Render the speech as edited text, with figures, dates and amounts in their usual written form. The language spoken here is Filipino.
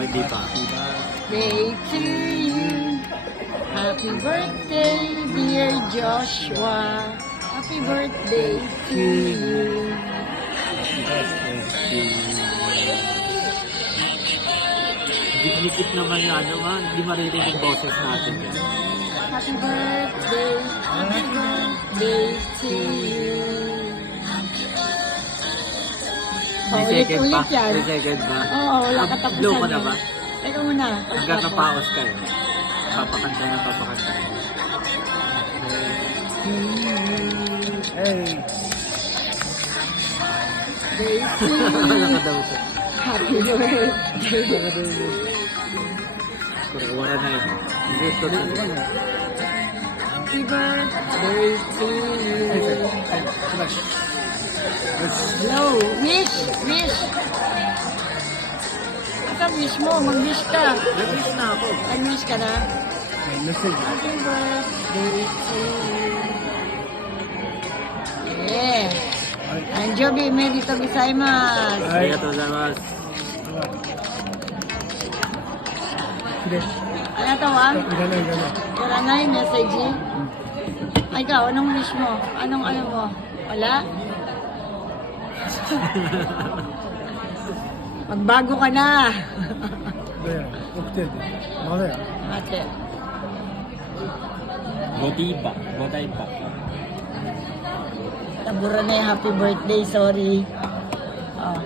Oh, hindi pa. Day to you. Happy birthday, dear Joshua. Happy birthday to you. Dikit naman yung ano man, hindi maririnig yung boses natin. Happy birthday to you. May Ulit second pa? yan. May second ba? Oo, wala katapusan Blow ka na yan. ba? Ikaw muna. Hanggang napaos ka eh. Papakanta na papakanta. Hey. Day to you. Nakadaw siya. Happy birthday. Wala na yun. Dito na. Happy birthday to you. Blow. Wish. Ito, wish mo. Mag-wish ka. Nag-wish na ako. Nag-wish ka na. Message. Happy birthday to you. Yeah. Anjobi, merito gozaimasu. Arigatou gozaimasu. Ano to, ah? Gana. Wala na yung message, eh. Ay, ikaw, anong wish mo? Anong ano mo? Wala? Magbago ka na. There. Okay. Mother. Ate. Godiba. Godaiba. Tabura na yung happy birthday, sorry. Oh.